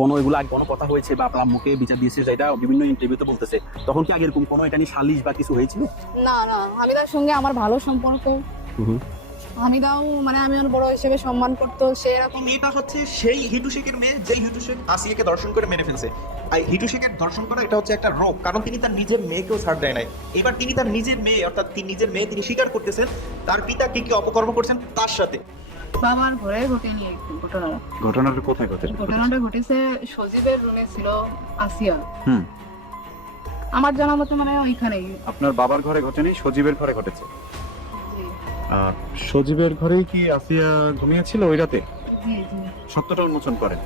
কোনো এগুলো আগে কোনো কথা হয়েছে বা আপনার মুখে বিচার দিয়েছে যেটা বিভিন্ন ইন্টারভিউতে বলতেছে। তখন কি আগে এরকম কোনো এটা নিয়ে সালিশ বা কিছু হয়েছিল? না না হামিদার সঙ্গে আমার ভালো সম্পর্ক। হামিদাও মানে আমি ওর বড় হিসেবে সম্মান করতো সে এরকম মেয়েটা হচ্ছে সেই হিটু শেখের মেয়ে যেই হিটু শেখ আসিয়াকে দর্শন করে মেরে ফেলছে। আর হিটু শেখের দর্শন করা এটা হচ্ছে একটা রোগ কারণ তিনি তার নিজের মেয়েকেও ছাড় দেয় নাই। এবার তিনি তার নিজের মেয়ে অর্থাৎ তিনি নিজের মেয়ে তিনি স্বীকার করতেছেন তার পিতা কি কি অপকর্ম করছেন? তার সাথে। বাবার ঘরে ঘটেনি ঘটনাটা। ঘটনাটা কোথায় ঘটে ঘটনাটা ঘটেছে সজীবের রুমে ছিল আসিয়া। হুম। আমার জানা মতো মানে ওইখানেই। আপনার বাবার ঘরে ঘটেনি সজীবের ঘরে ঘটেছে? আর সজীবের ঘরেই কি আসিয়া ঘুমিয়েছিল ওই রাতে? জি জি। সত্যটা উন্মোচন করেন।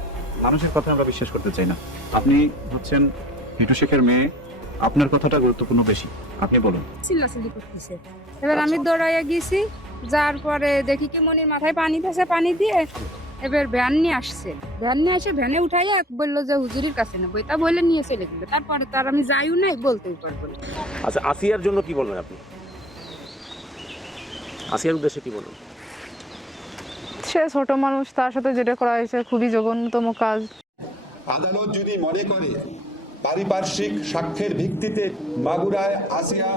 মানুষের কথা আমরা বিশ্বাস করতে চাই না। আপনি হচ্ছেন হিটু শেখের মেয়ে আপনার কথাটা গুরুত্বপূর্ণ বেশি। আপনি বলুন। চিল্লাচিল্লি করতেছে। এবার আমি দৌড়াইয়া গেছি যার পরে দেখি কি মনির মাথায় পানি পেছে পানি দিয়ে এবার ভ্যান নিয়ে আসছে। ভ্যান নিয়ে এসে ভ্যানে উঠাইয়া বলল যে হুজুরির কাছে না বইটা বলে নিয়ে চলে গেলো। তারপরে তার আমি যাইও নাই বলতেও পারব না। আচ্ছা আসিয়ার জন্য কি বলবেন আপনি? আসিয়ার উদ্দেশ্যে কি বলবেন? সে ছোট মানুষ তার সাথে যেটা করা হয়েছে খুবই জঘন্যতম কাজ। আদালত যদি মনে করে পারিপার্শ্বিক সাক্ষ্যের ভিত্তিতে মাগুরায় আসিয়া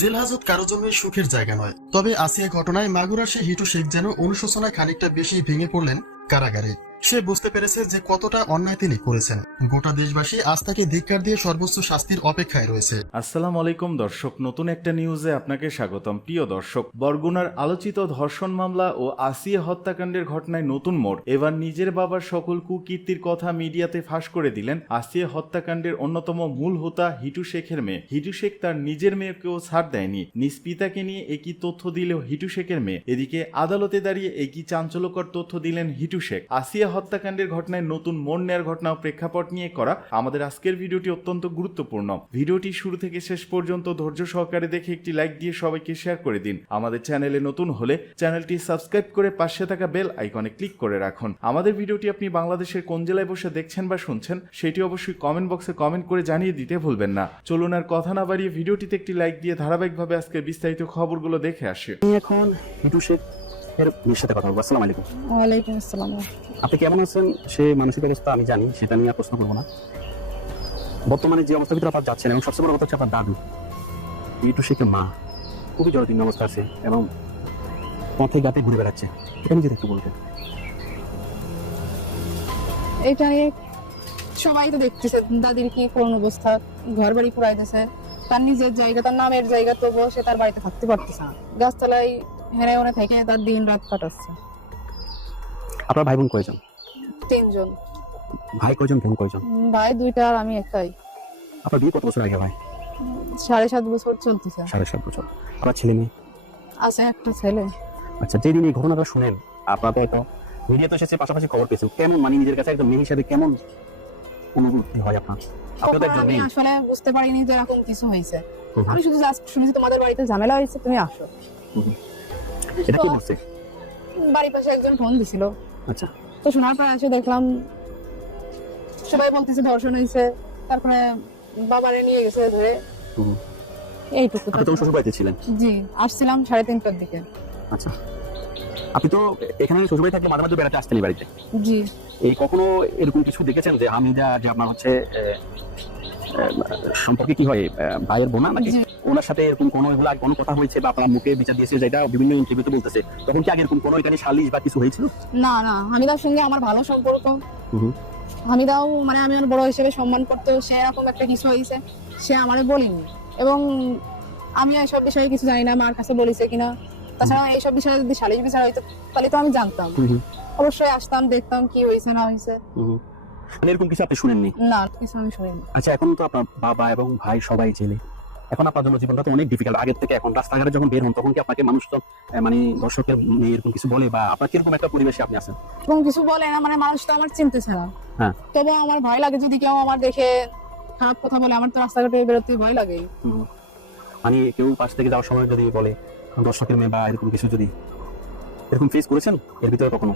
জেল হাজত কারও জন্য সুখের জায়গা নয়। তবে আসিয়া ঘটনায় মাগুরার সে হিটু শেখ যেন অনুশোচনা খানিকটা বেশি ভেঙে পড়লেন কারাগারে। সে বুঝতে পেরেছে যে কতটা অন্যায় তিনি করেছেন। গোটা দেশবাসী আজ তাকে ধিক্কার দিয়ে সর্বোচ্চ শাস্তির অপেক্ষায় রয়েছে। আসসালামু আলাইকুম দর্শক, নতুন একটা নিউজে আপনাকে স্বাগতম। প্রিয় দর্শক, বরগুনার আলোচিত ধর্ষণ মামলা ও আসিয়া হত্যাকাণ্ডের ঘটনায় নতুন মোড়। এবার নিজের বাবার সকল কুকীর্তির কথা মিডিয়াতে ফাঁস করে দিলেন আসিয়া হত্যাকাণ্ডের অন্যতম মূল হোতা হিটু শেখের মেয়ে। হিটু শেখ তার নিজের মেয়েকেও ছাড় দেয়নি। নিজ পিতাকে নিয়ে একই তথ্য দিলেও হিটু শেখের মেয়ে। এদিকে আদালতে দাঁড়িয়ে একই চাঞ্চল্যকর তথ্য দিলেন হিটু শেখ। আসিয়া হত্যাকাণ্ডের ঘটনায় নতুন মোড় নেয়ার ঘটনা ও প্রেক্ষাপট নিয়ে করা আমাদের আজকের ভিডিওটি অত্যন্ত গুরুত্বপূর্ণ। ভিডিওটি শুরু থেকে শেষ পর্যন্ত ধৈর্য সহকারে দেখে একটি লাইক দিয়ে সবাইকে শেয়ার করে দিন। আমাদের চ্যানেলে নতুন হলে চ্যানেলটি সাবস্ক্রাইব করে পাশে থাকা বেল আইকনে ক্লিক করে রাখুন। আমাদের ভিডিওটি আপনি বাংলাদেশের কোন জেলায় বসে দেখছেন বা শুনছেন, সেটি অবশ্যই কমেন্ট বক্সে কমেন্ট করে জানিয়ে দিতে ভুলবেন না। চলুন আর কথা না বাড়িয়ে ভিডিওটিতে একটি লাইক দিয়ে ধারাবাহিকভাবে আজকের বিস্তারিত খবরগুলো দেখে আসি। এখন এর সাথে কথা বলব। আসসালামু আলাইকুম। ওয়ালাইকুম আসসালাম আপনি কেমন আছেন? সে মানসিক অবস্থা আমি জানি সেটা নিয়ে প্রশ্ন করব না। বর্তমানে যে অবস্থার ভিতরে আপনার যাচ্ছেন এবং সবচেয়ে বড় কথা হচ্ছে আপনার দাদু। মা। খুবই জরুরি অবস্থা আছে এবং পথে গাতে ঘুরে বেড়াচ্ছে। এটা একটু বলতেন এটা সবাই তো দেখতেছে দাদির কি অবস্থা। ঘর বাড়ি পুরাই তার নিজের জায়গা তার নামের জায়গা তবুও সে তার বাড়িতে থাকতে পারতেছে না। গাছতলায় হেরে ওনে থেকে তার দিন রাত কাটাচ্ছে। আপনার ভাই বোন কয়জন? তিনজন। ভাই কয়জন বোন কয়জন? ভাই দুইটা আর আমি একাই আপনার বিয়ে কত বছর আগে ভাই? সাড়ে সাত বছর চলতেছে। সাড়ে সাত বছর। আপনার ছেলে মেয়ে? আছে একটা ছেলে। আচ্ছা যেদিন এই ঘটনাটা শুনেন আপনার তো হয়তো মিডিয়া তো এসেছে পাশাপাশি খবর পেয়েছেন। কেমন মানে নিজের কাছে একদম মেয়ে হিসাবে কেমন অনুভূতি হয় আপনার? আমি আসলে বুঝতে পারিনি যে এরকম কিছু হয়েছে। আমি শুধু জাস্ট শুনেছি তোমাদের বাড়িতে ঝামেলা হয়েছে তুমি আসো। এটা কি বলছে বাড়ির পাশে একজন ফোন দিছিল। আচ্ছা। তো শোনার পর এসে দেখলাম সবাই বলতেছে ধর্ষণ হয়েছে তারপরে বাবারে নিয়ে গেছে ধরে। এইটুকু আপনি তো শ্বশুর বাড়িতে ছিলেন? জি আসছিলাম সাড়ে তিনটার দিকে। আচ্ছা। আপনি তো এখানে শ্বশুর বাড়ি থাকলে মাঝে মাঝে বেড়াতে আসতেন বাড়িতে। জি। এই কখনো এরকম কিছু দেখেছেন যে হামিদা যে আপনার হচ্ছে সম্পর্কে কি হয় ভাইয়ের বোনা নাকি? ওনার সাথে এরকম কোনো এগুলা কোনো কথা হয়েছে বা আপনার মুখে বিচার দিয়েছে যেটা বিভিন্ন ইন্টারভিউতে বলতেছে? তখন কি আগে এরকম কোনো এখানে সালিশ বা কিছু হয়েছিল? না না। হামিদার সঙ্গে আমার ভালো সম্পর্ক। হুম। হামিদাও মানে আমি ওর বড় হিসেবে সম্মান করতো সে এরকম একটা কিছু হয়েছে সে আমারে বলিনি। এবং আমি এসব বিষয়ে কিছু জানি না মার কাছে বলেছে কিনা। তাছাড়া এইসব বিষয়ে যদি সালিশ বিচার হইতো তাহলে তো আমি জানতাম। অবশ্যই আসতাম দেখতাম কি হয়েছে না হয়েছে। মানে এরকম কিছু আপনি শুনেননি? না কিছু আমি শুনিনি। আচ্ছা এখন তো আপনার বাবা এবং ভাই সবাই জেলে। এখন আপনার জন্য জীবনটা তো অনেক ডিফিকাল্ট আগের থেকে এখন রাস্তাঘাটে যখন বের হন তখন কি আপনাকে মানুষ তো মানে দর্শকের এরকম কিছু বলে? বা আপনার কীরকম একটা পরিবেশে আপনি আছেন? এবং কিছু বলে না মানে মানুষ তো আমার চিনতেছে না হ্যাঁ। তবে আমার ভয় লাগে যদি কেউ আমার দেখে খারাপ কথা বলে আমার তো রাস্তাঘাটে বেরোতে ভয় লাগে মানে কেউ পাশ থেকে যাওয়ার সময় যদি বলে দর্শকের মেয়ে বা এরকম কিছু যদি এরকম ফেস করেছেন এর ভিতরে কখনো?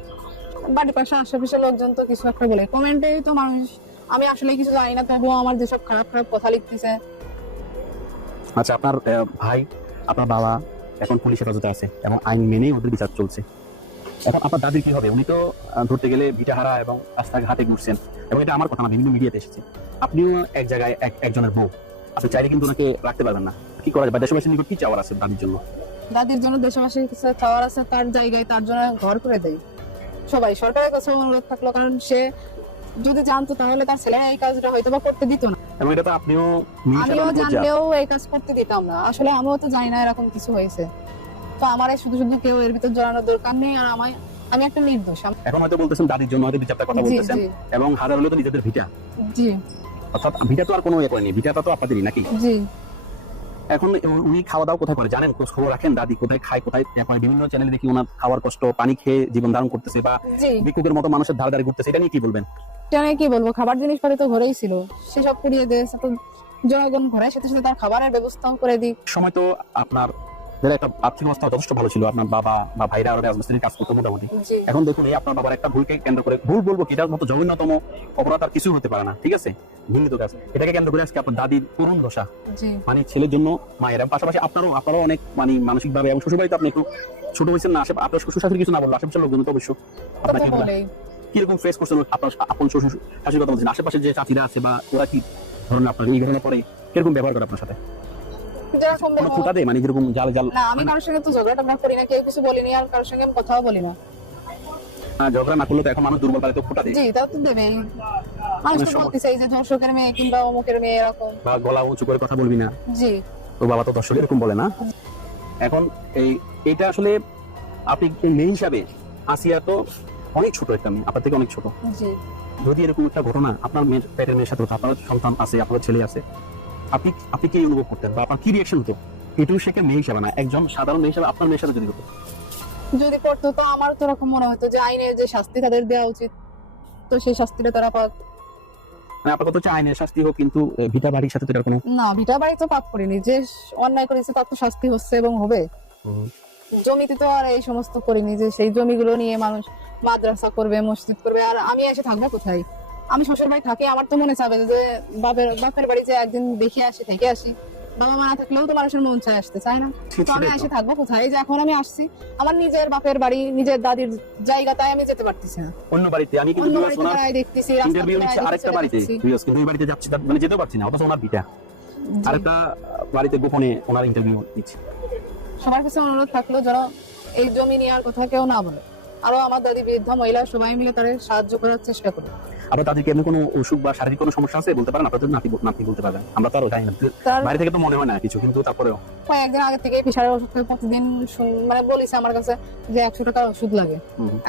বাড়ির পাশে আশেপাশে লোকজন তো কিছু একটা বলে। কমেন্টে তো মানুষ। আমি আসলে কিছু জানি না তবুও আমার যেসব খারাপ খারাপ কথা লিখতেছে। আচ্ছা আপনার ভাই আপনার বাবা এখন পুলিশ হেফাজতে আছে এবং আইন মেনেই ওদের বিচার চলছে। এখন আপনার দাদির কি হবে? উনি তো ধরতে গেলে ভিটাহারা এবং রাস্তাঘাটে ঘুরছেন এবং এটা আমার কথা না বিভিন্ন মিডিয়াতে এসেছে। আপনিও এক জায়গায় এক একজনের বউ। আপনি চাইলে কিন্তু ওনাকে রাখতে পারবেন না। কি করা যায়? বা দেশবাসীর নিকট কি চাওয়ার আছে দাদির জন্য? দাদির জন্য দেশবাসীর কাছে চাওয়ার আছে তার জায়গায় তার জন্য ঘর করে দেয় সবাই সরকারের কাছে অনুরোধ থাকল কারণ সে যদি জানতো তাহলে তার ছেলে এই কাজটা হয়তো বা করতে দিত না। এবং এটা তো আপনিও আমিও আমার জানলেও এই কাজ করতে দিতাম না। আসলে আমিও তো জানি না এরকম কিছু হয়েছে। তো আমার শুধু শুধু কেউ এর ভিতর জড়ানোর দরকার নেই আর আমায় আমি একটা নির্দোষ। এখন হয়তো বলতেছেন দাদির জন্য হয়তো বিচারটা কথা বলতেছেন এবং হলে তো নিজেদের ভিটা। জি। অর্থাৎ ভিটা তো আর কোনো ইয়ে করেনি। ভিটাটা তো আপনাদেরই নাকি? জি। এখন উনি খাওয়া দাওয়া কোথায় করে? জানেন? খোঁজ খবর রাখেন? দাদি কোথায়? খায় কোথায়? এখন বিভিন্ন চ্যানেলে দেখি ওনার খাওয়ার কষ্ট পানি খেয়ে জীবন ধারণ করতেছে বা বিকুকের মতো মানুষের ধারে ধারে ঘুরতেছে। এটা নিয়ে কি বলবেন? জানে কি বলব? খাবার জিনিসপাতি তো ঘরেই ছিল। সেসব করিয়ে দিয়েছে তো জনগণ ঘরে সাথে সাথে তার খাবারের ব্যবস্থাও করে দিই। সময় তো আপনার যারা একটা আর্থিক অবস্থা যথেষ্ট ভালো ছিল। আপনার বাবা বা ভাইরা কাজ করতো মোটামুটি। এখন দেখুন এই আপনার বাবার একটা ভুলকে কেন্দ্র করে ভুল বলব কি? এটার মতো জঘন্যতম অপরাধ আর কিছু হতে পারে না ঠিক আছে? ঘৃণিত কাজ। এটাকে কেন্দ্র করে আজকে আপনার দাদির করুণ দশা। মানে ছেলের জন্য মায়ের। পাশাপাশি আপনারও আপনারও অনেক মানে মানসিক ভাবে এবং শ্বশুর বাড়িতে আপনি একটু ছোট হয়েছেন না আশেপাশে আপনার শ্বশুর শাশুড়ি কিছু না বলল আশেপাশের লোকজন তো অবশ্য আপনাকে কীরকম ফেস করছেন আপনার আপন শ্বশুর শাশুড়ি কথা বলছেন আশেপাশে যে চাচিরা আছে বা ওরা কি ধরনের আপনার এই ঘটনা পরে কীরকম ব্যবহার করে আপনার সাথে? যেরকম কোনো ফুটা দেয় মানে যেরকম জাল জাল না আমি কারোর সঙ্গে তো ঝগড়া টগড়া করি না কেউ কিছু বলিনি আর কারোর সঙ্গে কথাও বলি না। ঝগড়া না করলে তো এখন মানুষ দুর্বল তো ফুটা দেয়। জি তা তো দেবেই। মানুষ তো বলতে চাই যে ধর্ষকের মেয়ে কিংবা অমুকের মেয়ে এরকম। বা গলা উঁচু করে কথা বলবি না। জি। তো বাবা তো দর্শক এরকম বলে না। এখন এই এটা আসলে আপনি মেয়ে হিসাবে আসিয়া তো অনেক ছোট একটা মেয়ে আপনার থেকে অনেক ছোট। জি। যদি এরকম একটা ঘটনা আপনার মেয়ের পেটের মেয়ের সাথে আপনার সন্তান আছে আপনার ছেলে আছে আপনি আপনি কি অনুভব করতেন বা আপনার কি রিয়াকশন হতো? এটু শেখের মেয়ে হিসাবে না একজন সাধারণ মেয়ে হিসাবে আপনার মেয়ের সাথে যদি হতো। যদি করতো তো আমার তো এরকম মনে হতো যে আইনের যে শাস্তি তাদের দেওয়া উচিত। তো সেই শাস্তিটা তারা পাক। মানে হচ্ছে আইনের শাস্তি হোক কিন্তু ভিটা বাড়ির সাথে তো এটার কোনো না ভিটা বাড়ি তো পাপ করিনি। যে অন্যায় করেছে তার তো শাস্তি হচ্ছে এবং হবে। জমিতে তো আর এই সমস্ত করিনি যে সেই জমিগুলো নিয়ে মানুষ মাদ্রাসা করবে মসজিদ করবে আর আমি এসে থাকব কোথায়? আমি শ্বশুর বাড়ি থাকি আমার তো মনে চাবে যে বাপের বাপের বাড়ি যে একদিন দেখে আসি থেকে আসি। বাবা মা না থাকলেও তো মানুষের মন চায় আসতে চায় না? তো আমি এসে থাকব কোথায়? যে এখন আমি আসছি আমার নিজের বাপের বাড়ি নিজের দাদির জায়গাটায় আমি যেতে পারতেছি না। অন্য বাড়িতে আমি কিন্তু শোনার দেখতেছি রাস্তা ইন্টারভিউ নিচ্ছে আরেকটা বাড়িতে। বিবাহ কিন্তু ওই বাড়িতে যাচ্ছি মানে যেতেও পারছি না অথচ ওনার জি। আরেকটা বাড়িতে গোপনে ওনার ইন্টারভিউ নিচ্ছে সবার কাছে অনুরোধ থাকল যারা এই জমি নেওয়ার কথা কেউ না বলে। আরও আমার দাদি বৃদ্ধ মহিলা সবাই মিলে তাদের সাহায্য করার চেষ্টা করে আবার তাদেরকে এমনি কোনো অসুখ বা শারীরিক কোনো সমস্যা আছে বলতে পারেন? আপনাদের নাতি নাতি বলতে পারবেন। আমরা তো আরও জানি না। বাইরে থেকে তো মনে হয় না কিছু কিন্তু তারপরেও। কয়েকদিন আগে থেকে প্রেশারের ওষুধ খেয়ে প্রতিদিন মানে বলিছে আমার কাছে যে একশো টাকার ওষুধ লাগে।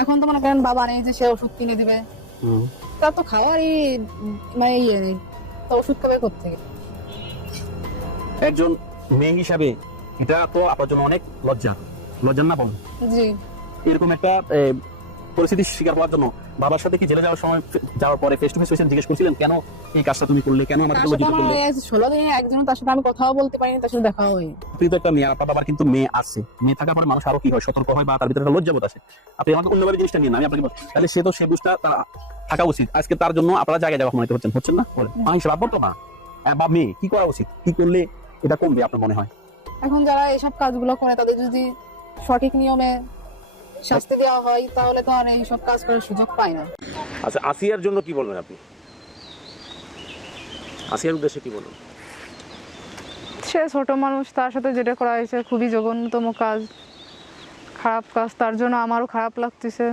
এখন তো মনে করেন বাবা নেই যে সে ওষুধ কিনে দিবে। তার তো খাওয়ারই মানে ইয়ে নেই। তো ওষুধ খাবে কোথেকে একজন মেয়ে হিসাবে এটা তো আপনার জন্য অনেক লজ্জা। লজ্জার না বলুন জি। এরকম একটা এ, পরিস্থিতির শিকার হওয়ার জন্য বাবার সাথে কি জেলে যাওয়ার সময় যাওয়ার পরে ফেস টু ফেস জিজ্ঞেস করছিলেন কেন এই কাজটা তুমি করলে? কেন আমাদের লজ্জিত করলে? ষোলো দিনে একজন তার সাথে আমি কথাও বলতে পারিনি তার সাথে দেখাও হয়নি। আপনি তো একটা মেয়ে আপনার বাবার কিন্তু মেয়ে আছে। মেয়ে থাকার পরে মানুষ আরও কি হয় সতর্ক হয় বা তার ভিতরে একটা লজ্জাবোধ আসে। আপনি আমাকে অন্যভাবে জিনিসটা নিয়ে না আমি আপনাকে তাহলে সে তো সে বুঝটা তার থাকা উচিত। আজকে তার জন্য আপনারা জায়গায় যাওয়া মনে হচ্ছেন হচ্ছেন না? মা হিসেবে আপনার তো মা। বা মেয়ে কি করা উচিত? কি করলে এটা কমবে আপনার মনে হয়? এখন যারা এইসব কাজগুলো করে তাদের যদি সঠিক নিয়মে শাস্তি দেওয়া হয় তাহলে তো আর এইসব কাজ করার সুযোগ পায় না। আচ্ছা আসিয়ার জন্য কি বলবেন আপনি? আসিয়ার উদ্দেশ্যে কি বলবেন? সে ছোট মানুষ তার সাথে যেটা করা হয়েছে খুবই জঘন্যতম কাজ। খারাপ কাজ তার জন্য আমারও খারাপ লাগতেছে।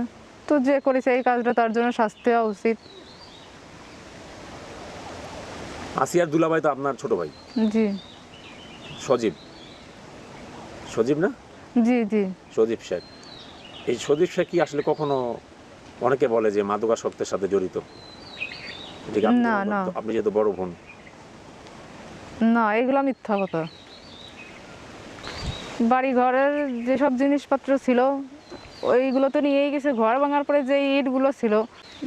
তো যে করেছে এই কাজটা তার জন্য শাস্তি হওয়া উচিত। আসিয়ার দুলাভাই তো আপনার ছোট ভাই। জি। সজীব। সজীব না? জি জি। সজীব শেখ। এই সজীব কি আসলে কখনো অনেকে বলে যে মাদকাসক্তের সাথে জড়িত? না, না। আপনি যেহেতু বড় বোন। না এগুলো মিথ্যা কথা। বাড়ি ঘরের যেসব জিনিসপত্র ছিল ওইগুলো তো নিয়েই গেছে। ঘর ভাঙার পরে যে ইটগুলো ছিল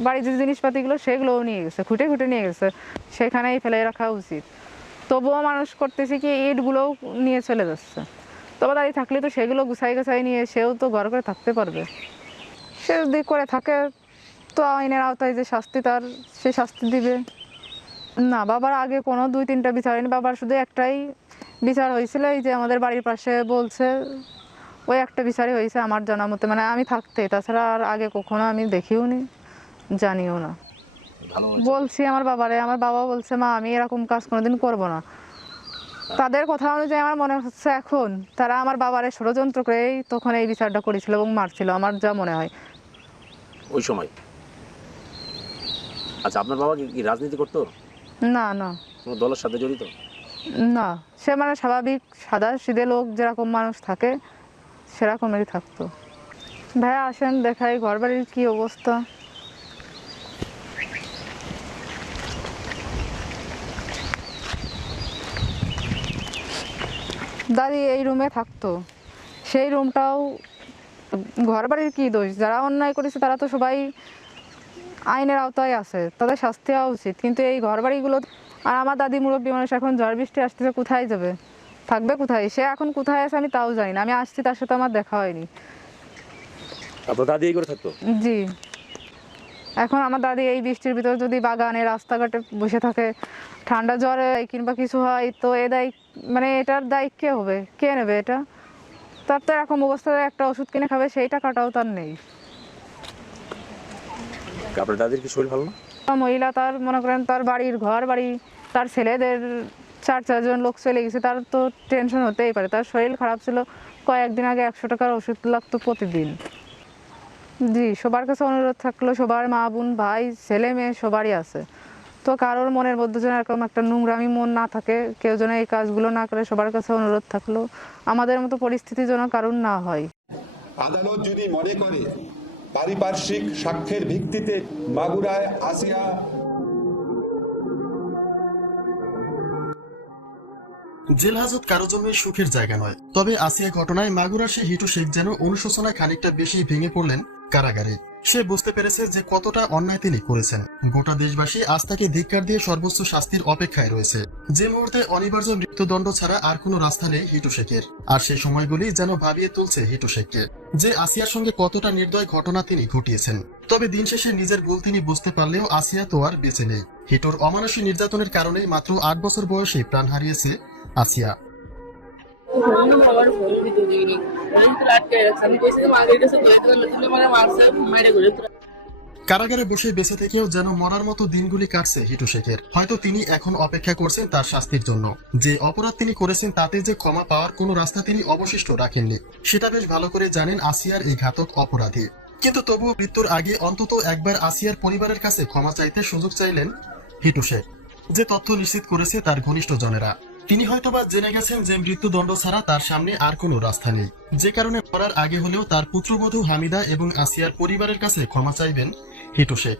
বাড়ির যে জিনিসপাতিগুলো সেগুলোও নিয়ে গেছে খুঁটে খুঁটে নিয়ে গেছে। সেখানেই ফেলে রাখা উচিত। তবুও মানুষ করতেছে কি ইটগুলোও নিয়ে চলে যাচ্ছে। তবে দাঁড়িয়ে থাকলে তো সেগুলো গুছাই গুছাই নিয়ে সেও তো ঘর করে থাকতে পারবে। সে যদি করে থাকে তো আইনের আওতায় যে শাস্তি তার সে শাস্তি দিবে। না বাবার আগে কোনো দুই তিনটা বিচার হয়নি। বাবার শুধু একটাই বিচার হয়েছিল এই যে আমাদের বাড়ির পাশে বলছে ওই একটা বিচারই হয়েছে আমার জানা মতে। মানে আমি থাকতে তাছাড়া আর আগে কখনো আমি দেখিও নি জানিও না। বলছি আমার বাবারে আমার বাবা বলছে মা আমি এরকম কাজ কোনোদিন করব না। তাদের কথা অনুযায়ী আমার মনে হচ্ছে এখন তারা আমার বাবারে ষড়যন্ত্র করেই তখন এই বিচারটা করেছিল এবং মারছিল আমার যা মনে হয়। ওই সময়? আচ্ছা আপনার বাবা কি রাজনীতি করতো? না না। কোনো দলের সাথে জড়িত? না সে মানে স্বাভাবিক সাদা সিধে লোক যেরকম মানুষ থাকে সেরকমই থাকতো। ভাইয়া আসেন দেখাই ঘর বাড়ির কী অবস্থা? দাদি এই রুমে থাকতো। সেই রুমটাও ঘর বাড়ির কী দোষ? যারা অন্যায় করেছে তারা তো সবাই আইনের আওতায় আছে তাদের শাস্তি হওয়া উচিত। কিন্তু এই ঘর বাড়িগুলো আর আমার দাদি মুরব্বী মানুষ এখন ঝড় বৃষ্টি আসতেছে কোথায় যাবে? থাকবে কোথায়? সে এখন কোথায় আছে আমি তাও জানি না। আমি আসছি তার সাথে আমার দেখা হয়নি। আপনার দাদি এই করে থাকতো? জি। এখন আমার দাদি এই বৃষ্টির ভিতর যদি বাগানে রাস্তাঘাটে বসে থাকে ঠান্ডা জ্বরে কিংবা কিছু হয় তো এ দায় মানে এটার দায় কে হবে? কে নেবে এটা? তার তো এরকম অবস্থায় একটা ওষুধ কিনে খাবে সেই টাকাটাও তার নেই। আপনার দাদির কি শরীর ভালো না? মহিলা তার মনে করেন তার বাড়ির ঘর বাড়ি তার ছেলেদের চার চারজন লোক চলে গেছে তার তো টেনশন হতেই পারে। তার শরীর খারাপ ছিল কয়েকদিন আগে একশো টাকার ওষুধ লাগতো প্রতিদিন। জি সবার কাছে অনুরোধ থাকল সবার মা বোন ভাই ছেলে মেয়ে সবারই আছে। তো কারোর মনের মধ্যে যেন এরকম একটা নোংরামি মন না থাকে কেউ যেন এই কাজগুলো না করে সবার কাছে অনুরোধ থাকল। আমাদের মতো পরিস্থিতি যেন কারণ না হয়। আদালত যদি মনে করে পারিপার্শ্বিক সাক্ষ্যের ভিত্তিতে মাগুরায় আসিয়া জেল হাজত কারও জন্য সুখের জায়গা নয়। তবে আসিয়া ঘটনায় মাগুরার সে হিটু শেখ যেন অনুশোচনায় খানিকটা বেশি ভেঙে পড়লেন কারাগারে। সে বুঝতে পেরেছে যে কতটা অন্যায় তিনি করেছেন। গোটা দেশবাসী আজ তাকে ধিক্কার দিয়ে সর্বোচ্চ শাস্তির অপেক্ষায় রয়েছে। যে মুহূর্তে অনিবার্য মৃত্যুদণ্ড ছাড়া আর কোনো রাস্তা নেই হিটু শেখের। আর সেই সময়গুলি যেন ভাবিয়ে তুলছে হিটু শেখকে। যে আসিয়ার সঙ্গে কতটা নির্দয় ঘটনা তিনি ঘটিয়েছেন। তবে দিন শেষে নিজের ভুল তিনি বুঝতে পারলেও আসিয়া তো আর বেঁচে নেই। হিটুর অমানসী নির্যাতনের কারণেই মাত্র আট বছর বয়সে প্রাণ হারিয়েছে আসিয়া। কারাগারে বসে বেঁচে থেকেও যেন মরার মতো দিনগুলি কাটছে হিটু শেখের। হয়তো তিনি এখন অপেক্ষা করছেন তার শাস্তির জন্য। যে অপরাধ তিনি করেছেন তাতে যে ক্ষমা পাওয়ার কোনো রাস্তা তিনি অবশিষ্ট রাখেননি, সেটা বেশ ভালো করে জানেন আসিয়ার এই ঘাতক অপরাধী। কিন্তু তবুও মৃত্যুর আগে অন্তত একবার আসিয়ার পরিবারের কাছে ক্ষমা চাইতে সুযোগ চাইলেন হিটু শেখ। যে তথ্য নিশ্চিত করেছে তার ঘনিষ্ঠ জনেরা তিনি হয়তোবা জেনে গেছেন যে মৃত্যুদণ্ড ছাড়া তার সামনে আর কোনো রাস্তা নেই। যে কারণে মরার আগে হলেও তার পুত্রবধূ হামিদা এবং আসিয়ার পরিবারের কাছে ক্ষমা চাইবেন হিটু শেখ।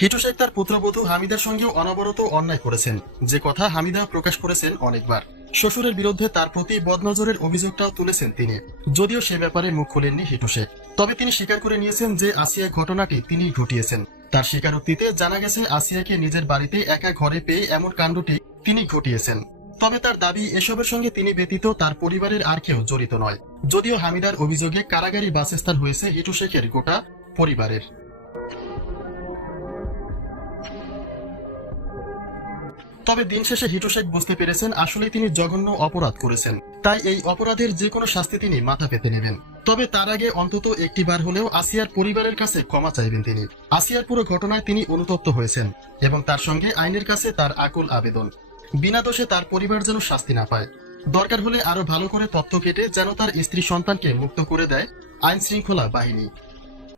হিটু শেখ তার পুত্রবধূ হামিদার সঙ্গেও অনবরত অন্যায় করেছেন। যে কথা হামিদা প্রকাশ করেছেন অনেকবার। শ্বশুরের বিরুদ্ধে তার প্রতি বদনজরের অভিযোগটাও তুলেছেন তিনি। যদিও সে ব্যাপারে মুখ খোলেননি হিটু শেখ। তবে তিনি স্বীকার করে নিয়েছেন যে আসিয়া ঘটনাটি তিনি ঘটিয়েছেন। তার স্বীকারোক্তিতে জানা গেছে, আসিয়াকে নিজের বাড়িতে একা ঘরে পেয়ে এমন কাণ্ডটি তিনি ঘটিয়েছেন। তবে তার দাবি, এসবের সঙ্গে তিনি ব্যতীত তার পরিবারের আর কেউ জড়িত নয়। যদিও হামিদার অভিযোগে কারাগারি বাসস্থান হয়েছে হিটু শেখের গোটা পরিবারের। তবে দিন শেষে হিটু শেখ বুঝতে পেরেছেন, আসলে তিনি জঘন্য অপরাধ করেছেন। তাই এই অপরাধের যে কোনো শাস্তি তিনি মাথা পেতে নেবেন। তবে তার আগে অন্তত একটি বার হলেও আসিয়ার পরিবারের কাছে ক্ষমা চাইবেন তিনি। আসিয়ার পুরো ঘটনায় তিনি অনুতপ্ত হয়েছেন এবং তার সঙ্গে আইনের কাছে তার আকুল আবেদন। বিনা দোষে তার পরিবার যেন শাস্তি না পায়। দরকার হলে আরও ভালো করে তথ্য কেটে যেন তার স্ত্রী সন্তানকে মুক্ত করে দেয় আইন শৃঙ্খলা বাহিনী।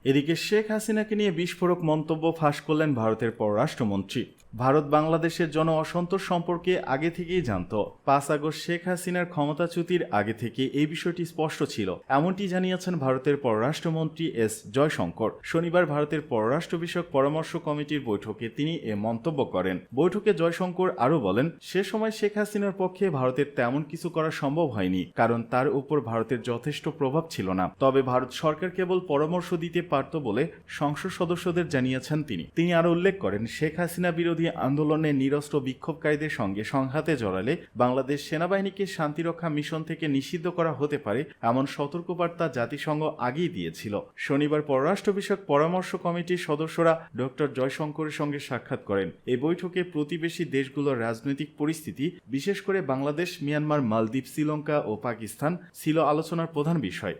এদিকে শেখ হাসিনাকে নিয়ে বিস্ফোরক মন্তব্য ফাঁস করলেন ভারতের পররাষ্ট্রমন্ত্রী। ভারত বাংলাদেশের জন অসন্তোষ সম্পর্কে আগে থেকেই জানত। পাঁচ আগস্ট শেখ হাসিনার ক্ষমতাচ্যুতির আগে থেকে এই বিষয়টি স্পষ্ট ছিল। এমনটি জানিয়েছেন ভারতের পররাষ্ট্রমন্ত্রী এস জয়শঙ্কর। শনিবার ভারতের পররাষ্ট্র বিষয়ক পরামর্শ কমিটির বৈঠকে তিনি এ মন্তব্য করেন। বৈঠকে জয়শঙ্কর আরও বলেন, সে সময় শেখ হাসিনার পক্ষে ভারতের তেমন কিছু করা সম্ভব হয়নি, কারণ তার উপর ভারতের যথেষ্ট প্রভাব ছিল না। তবে ভারত সরকার কেবল পরামর্শ দিতে পারত বলে সংসদ সদস্যদের জানিয়েছেন তিনি। তিনি আরও উল্লেখ করেন, শেখ হাসিনা বিরোধী বিরোধী আন্দোলনে নিরস্ত্র বিক্ষোভকারীদের সঙ্গে সংঘাতে জড়ালে বাংলাদেশ সেনাবাহিনীকে শান্তিরক্ষা মিশন থেকে নিষিদ্ধ করা হতে পারে এমন সতর্কবার্তা জাতিসংঘ আগেই দিয়েছিল। শনিবার পররাষ্ট্র বিষয়ক পরামর্শ কমিটির সদস্যরা ডক্টর জয়শঙ্করের সঙ্গে সাক্ষাৎ করেন। এই বৈঠকে প্রতিবেশী দেশগুলোর রাজনৈতিক পরিস্থিতি, বিশেষ করে বাংলাদেশ, মিয়ানমার, মালদ্বীপ, শ্রীলঙ্কা ও পাকিস্তান ছিল আলোচনার প্রধান বিষয়।